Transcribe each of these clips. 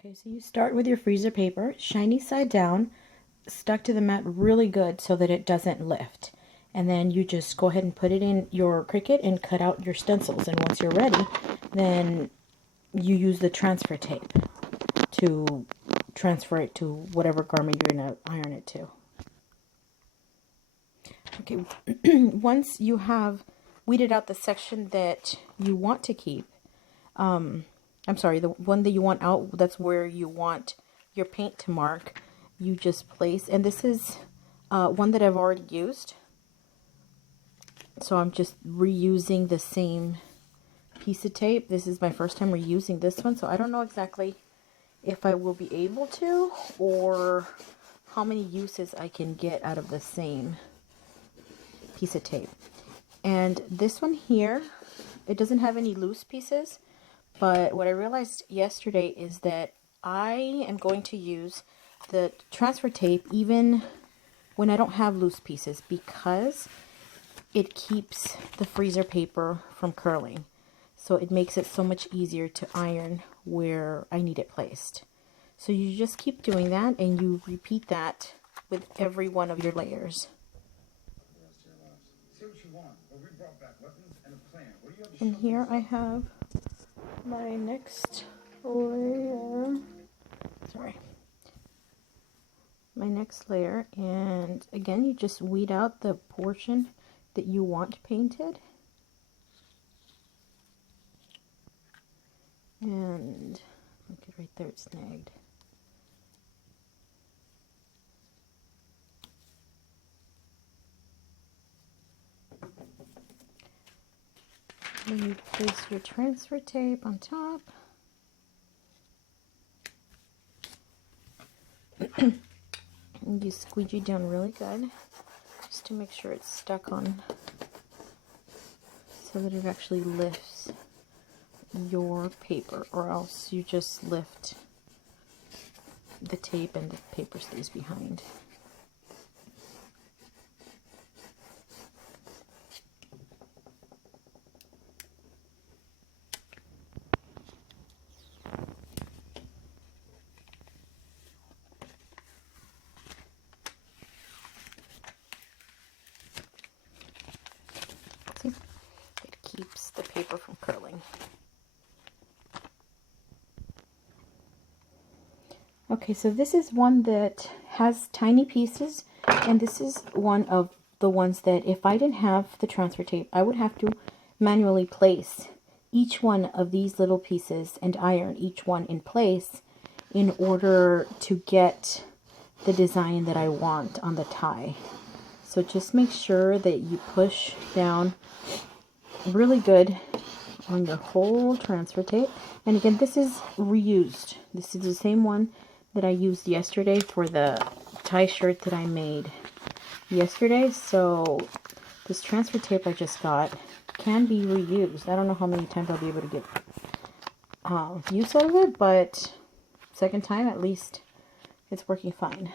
Okay, so you start with your freezer paper, shiny side down, stuck to the mat really good so that it doesn't lift. And then you just go ahead and put it in your Cricut and cut out your stencils. And once you're ready, then you use the transfer tape to transfer it to whatever garment you're going to iron it to. Okay, once you have weeded out the section that you want to keep, I'm sorry, the one that you want out, that's where you want your paint to mark, you just place, and this is one that I've already used, so I'm just reusing the same piece of tape. This is my first time reusing this one, so I don't know exactly if I will be able to, or how many uses I can get out of the same piece of tape. And this one here, it doesn't have any loose pieces, but what I realized yesterday is that I am going to use the transfer tape even when I don't have loose pieces, because it keeps the freezer paper from curling. So it makes it so much easier to iron where I need it placed. So you just keep doing that, and you repeat that with every one of your layers. And here I have my next layer. My next layer, and again, you just weed out the portion that you want painted. And look at right there, it's snagged. Then you place your transfer tape on top. And you squeegee down really good, just to make sure it's stuck on, so that it actually lifts your paper, or else you just lift the tape and the paper stays behind. See? It keeps the paper from curling. Okay, so this is one that has tiny pieces, and this is one of the ones that if I didn't have the transfer tape, I would have to manually place each one of these little pieces and iron each one in place in order to get the design that I want on the tie. So just make sure that you push down really good on your whole transfer tape. And again, this is reused. This is the same one that I used yesterday for the tie shirt that I made yesterday. So this transfer tape I just got can be reused. I don't know how many times I'll be able to get use out of it, but second time at least it's working fine.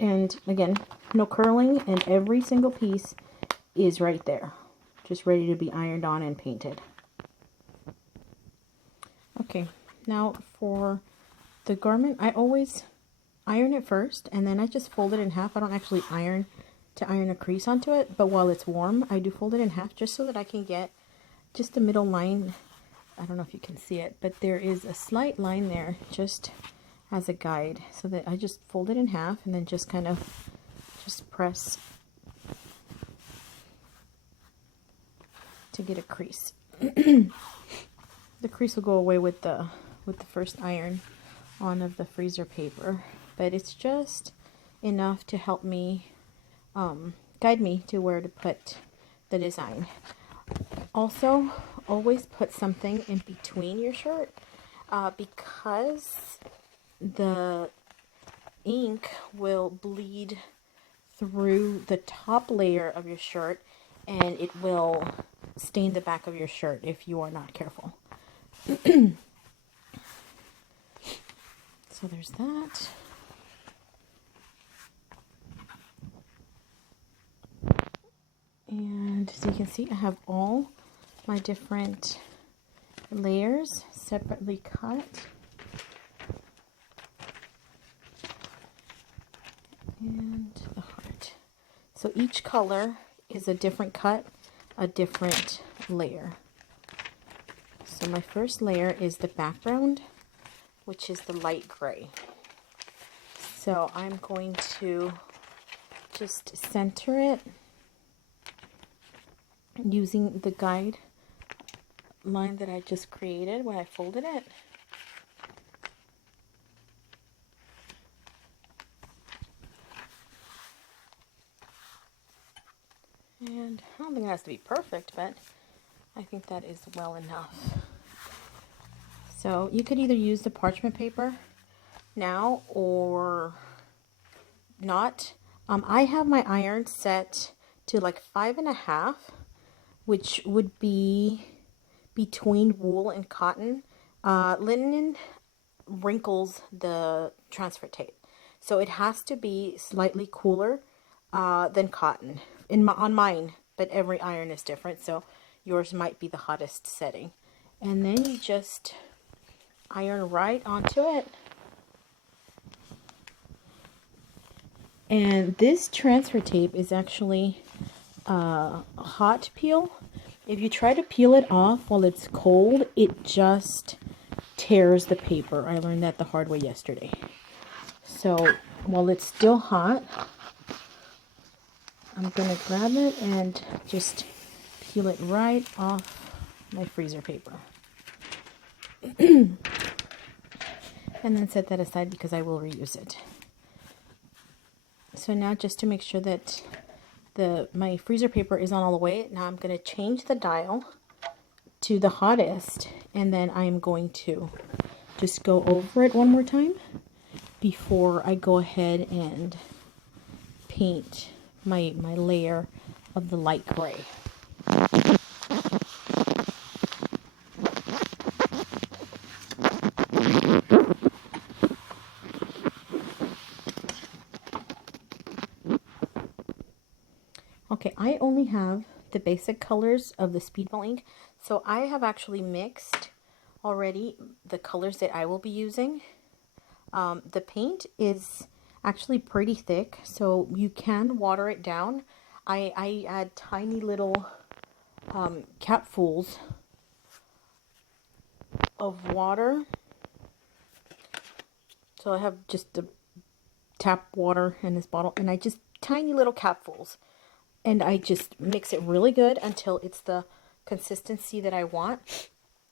And again, no curling, and every single piece is right there, just ready to be ironed on and painted. Okay, now for the garment, I always iron it first, and then I just fold it in half. I don't actually iron to iron a crease onto it, but while it's warm, I do fold it in half just so that I can get just the middle line. I don't know if you can see it, but there is a slight line there just as a guide, so that I just fold it in half and then just kind of just press to get a crease. The crease will go away with the first iron on of the freezer paper, but it's just enough to help me guide me to where to put the design. Also, always put something in between your shirt, because the ink will bleed through the top layer of your shirt, and it will stain the back of your shirt if you are not careful. So there's that. And as you can see, I have all my different layers separately cut. And the heart. So each color is a different cut, a different layer. So my first layer is the background, which is the light gray. So I'm going to just center it using the guide line that I just created when I folded it. And I don't think it has to be perfect, but I think that is well enough. So you could either use the parchment paper now or not. I have my iron set to like 5.5, which would be between wool and cotton. Linen wrinkles the transfer tape, so it has to be slightly cooler than cotton on mine, but every iron is different, so yours might be the hottest setting. And then you just iron right onto it. And this transfer tape is actually hot peel. If you try to peel it off while it's cold, it just tears the paper. I learned that the hard way yesterday. So while it's still hot, I'm going to grab it and just peel it right off my freezer paper. And then set that aside because I will reuse it. So now, just to make sure that my freezer paper is on all the way, now I'm going to change the dial to the hottest, and then I'm going to just go over it one more time before I go ahead and paint my layer of the light gray. Okay, I only have the basic colors of the Speedball ink, so I have actually mixed already the colors that I will be using. The paint is actually pretty thick, so you can water it down. I add tiny little capfuls of water. So I have just the tap water in this bottle, and I just tiny little capfuls. And I just mix it really good until it's the consistency that I want.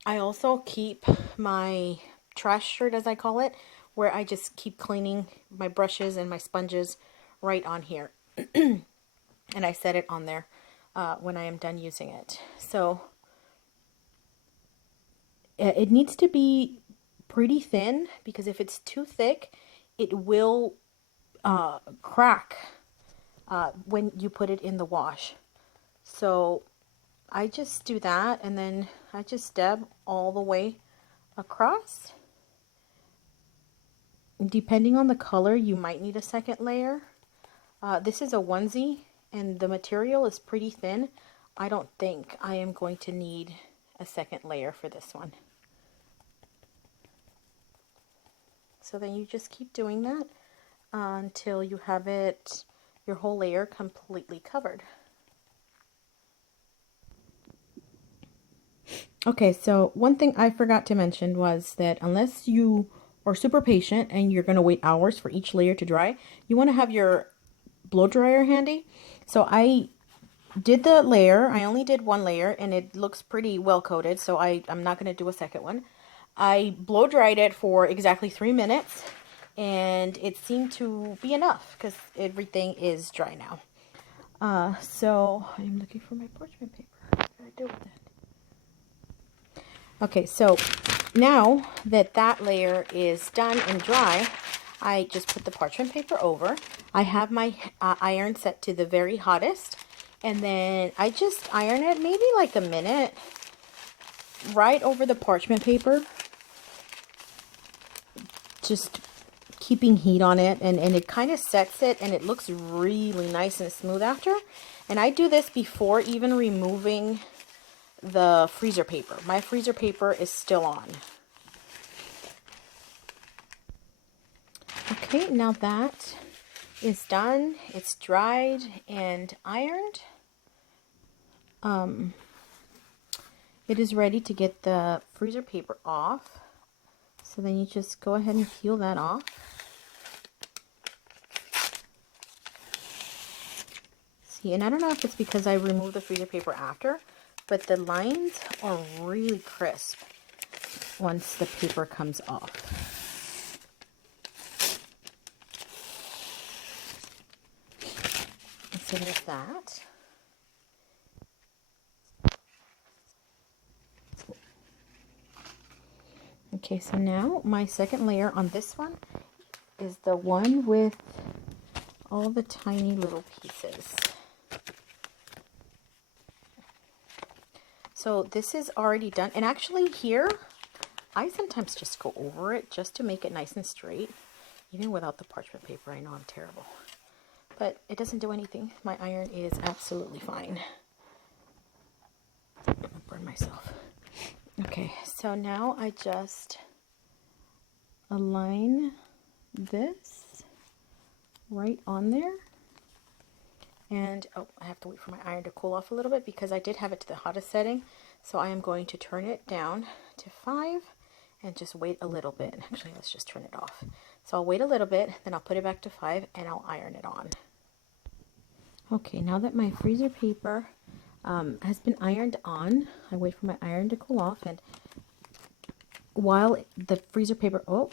I also keep my trash shirt, as I call it, where I just keep cleaning my brushes and my sponges right on here. And I set it on there when I am done using it. So it needs to be pretty thin, because if it's too thick, it will crack when you put it in the wash. So I just do that, and then I just dab all the way across. Depending on the color, you might need a second layer. This is a onesie, and the material is pretty thin. I don't think I am going to need a second layer for this one. So then you just keep doing that until you have your whole layer completely covered. Okay, so one thing I forgot to mention was that unless you are super patient and you're going to wait hours for each layer to dry, you want to have your blow dryer handy. So I did the layer. I only did one layer, and it looks pretty well coated, so I'm not going to do a second one. I blow dried it for exactly 3 minutes, and it seemed to be enough because everything is dry now. So I'm looking for my parchment paper. What did I do with it? Okay, so now that that layer is done and dry, I just put the parchment paper over. I have my iron set to the very hottest, and then I just iron it maybe like a minute right over the parchment paper, just keeping heat on it, and it kind of sets it, and it looks really nice and smooth after. And I do this before even removing the freezer paper. My freezer paper is still on. Okay, now that is done. It's dried and ironed. It is ready to get the freezer paper off. So then you just go ahead and peel that off. See, and I don't know if it's because I removed the freezer paper after, but the lines are really crisp once the paper comes off. And so there's that. Okay, so now my second layer on this one is the one with all the tiny little pieces. So this is already done, and actually here I sometimes just go over it just to make it nice and straight, even without the parchment paper. I know I'm terrible, but it doesn't do anything. My iron is absolutely fine. I'm gonna burn myself. Okay, so now I just align this right on there. And oh, I have to wait for my iron to cool off a little bit because I did have it to the hottest setting. So I am going to turn it down to 5 and just wait a little bit. Actually, let's just turn it off. So I'll wait a little bit, then I'll put it back to 5 and I'll iron it on. Okay, now that my freezer paper has been ironed on, I wait for my iron to cool off, and while the freezer paper, oh,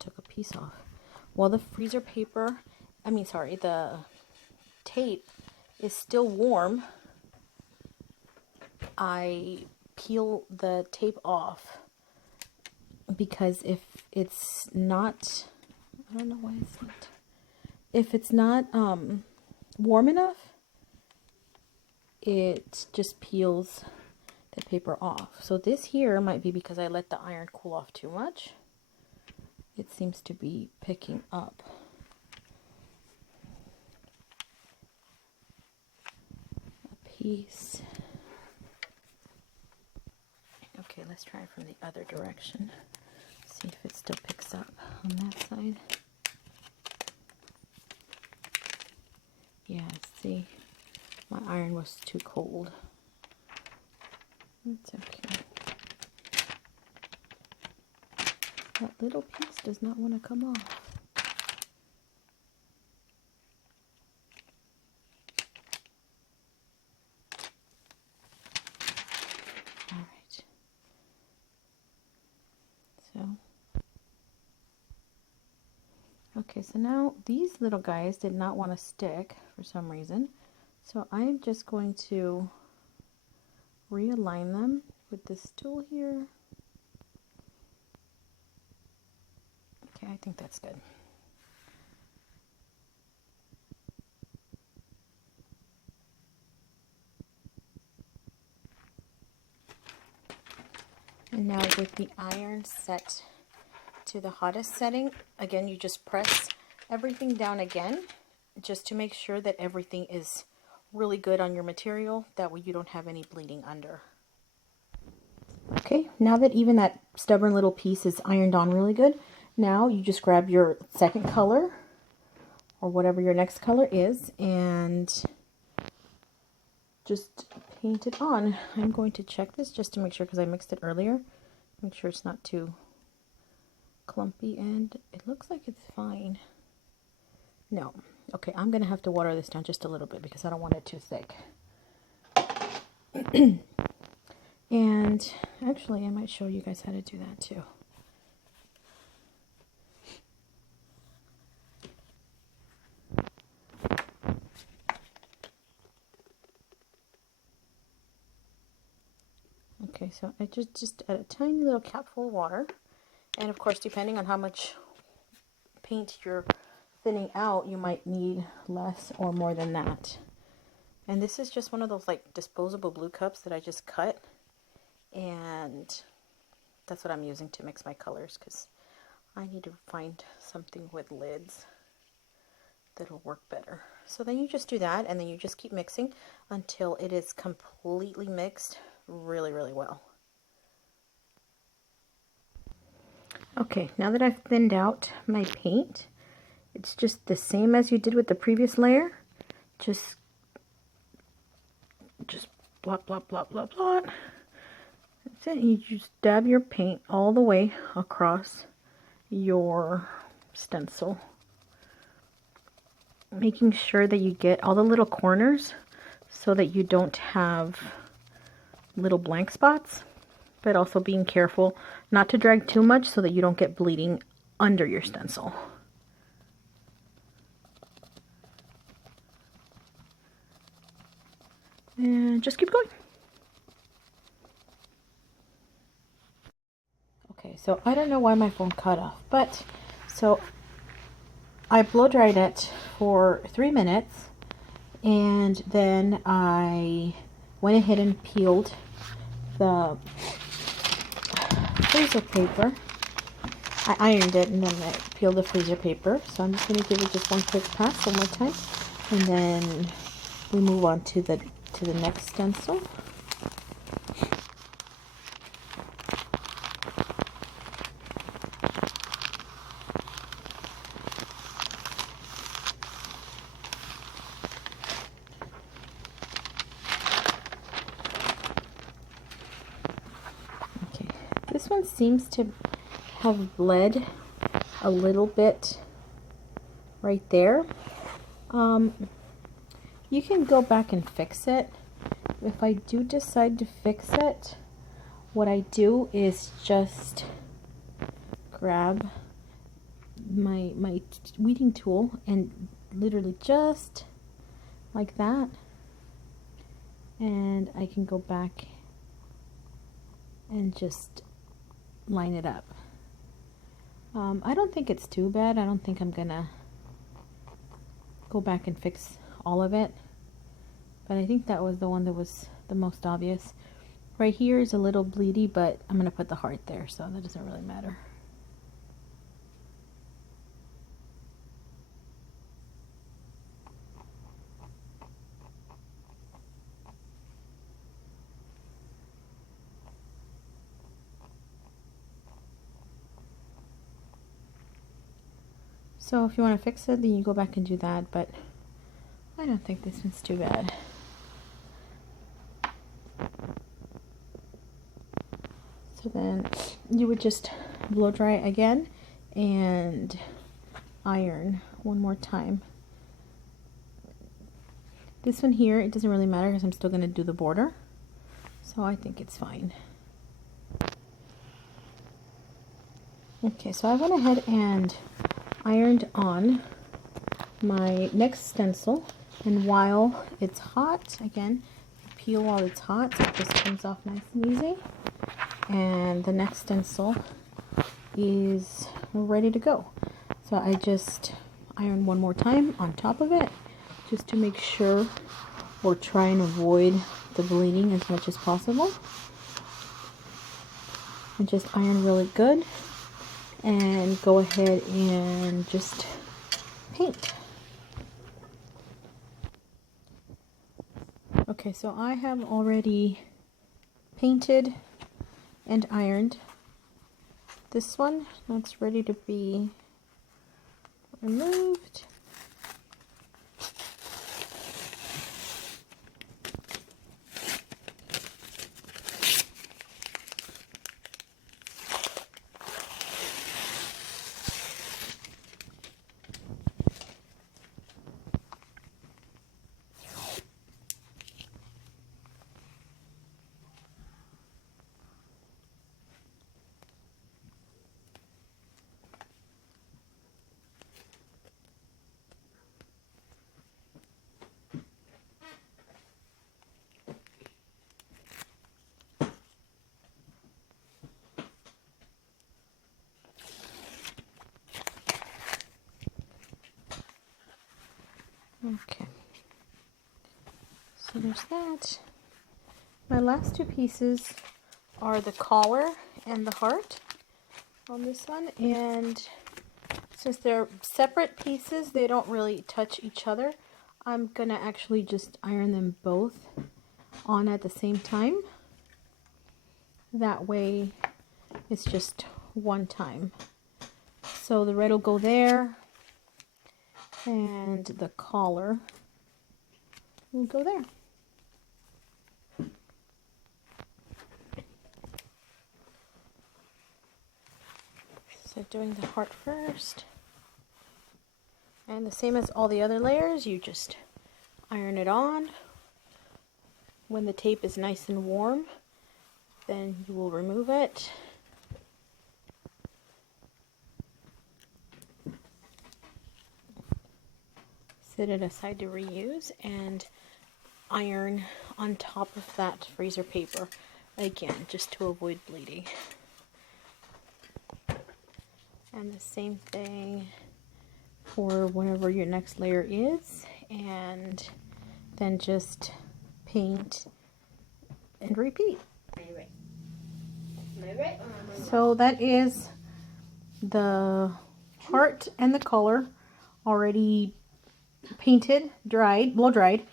took a piece off. While the freezer paper, the tape is still warm, I peel the tape off, because if it's not, I don't know why it's not, if it's not warm enough, it just peels the paper off. So this here might be because I let the iron cool off too much. It seems to be picking up. A piece. Okay, let's try it from the other direction. See if it still picks up on that side. Yeah, see, my iron was too cold. It's okay. That little piece does not want to come off. All right. So, okay, so now these little guys did not want to stick for some reason. So I'm just going to realign them with this tool here. Okay, I think that's good. And now with the iron set to the hottest setting, again, you just press everything down again, just to make sure that everything is really good on your material. That way you don't have any bleeding under. Okay, now that even that stubborn little piece is ironed on really good, now you just grab your second color, or whatever your next color is, and just paint it on. I'm going to check this just to make sure, because I mixed it earlier. Make sure it's not too clumpy, and it looks like it's fine. No. Okay, I'm going to have to water this down just a little bit because I don't want it too thick. And actually, I might show you guys how to do that too. Okay, so I just add a tiny little capful of water. And of course, depending on how much paint you're thinning out, you might need less or more than that. And this is just one of those like disposable blue cups that I just cut, and that's what I'm using to mix my colors, because I need to find something with lids that'll work better. So then you just do that, and then you just keep mixing until it is completely mixed really, really well. Okay, now that I've thinned out my paint, It's just the same as you did with the previous layer. Just blot, blot, blot, blot, blot. That's it. You just dab your paint all the way across your stencil, making sure that you get all the little corners so that you don't have little blank spots, but also being careful not to drag too much so that you don't get bleeding under your stencil. And just keep going. Okay, so I don't know why my phone cut off, but so I blow dried it for 3 minutes, and then I went ahead and peeled the freezer paper. I ironed it and then I peeled the freezer paper. So I'm just going to give it just one quick pass one more time, and then we move on to the next stencil. Okay, this one seems to have bled a little bit right there. You can go back and fix it. If I do decide to fix it, what I do is just grab my weeding tool and literally just like that, and I can go back and just line it up. I don't think it's too bad. I don't think I'm gonna go back and fix all of it, but I think that was the one that was the most obvious. Right here is a little bleedy, but I'm gonna put the heart there, so that doesn't really matter. So if you want to fix it, then you go back and do that, but I don't think this one's too bad. So then you would just blow dry again and iron one more time. This one here, it doesn't really matter because I'm still going to do the border, so I think it's fine. Okay, so I went ahead and ironed on my next stencil, and while it's hot, again, peel while it's hot so it just comes off nice and easy, and the next stencil is ready to go. So I just iron one more time on top of it just to make sure or try and avoid the bleeding as much as possible, and just iron really good and go ahead and just paint. Okay, so I have already painted and ironed this one. That's ready to be removed. Okay, so there's that. My last two pieces are the collar and the heart on this one, and since they're separate pieces, they don't really touch each other. I'm gonna actually just iron them both on at the same time. That way it's just one time. So the red will go there, And the collar will go there. So doing the heart first. And the same as all the other layers, you just iron it on. When the tape is nice and warm, then you will remove it. Set it aside to reuse and iron on top of that freezer paper. Again, just to avoid bleeding. And the same thing for whatever your next layer is, and then just paint and repeat. So that is the heart and the collar already painted, dried, blow dried,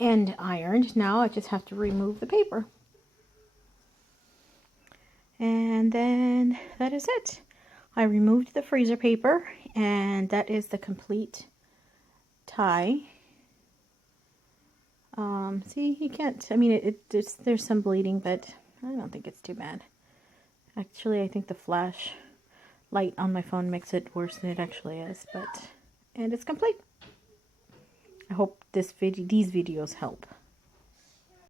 and ironed. Now I just have to remove the paper. And then that is it. I removed the freezer paper, and that is the complete tie. See, you can't, I mean, there's some bleeding, but I don't think it's too bad. Actually, I think the flash light on my phone makes it worse than it actually is, and it's complete. I hope these videos help.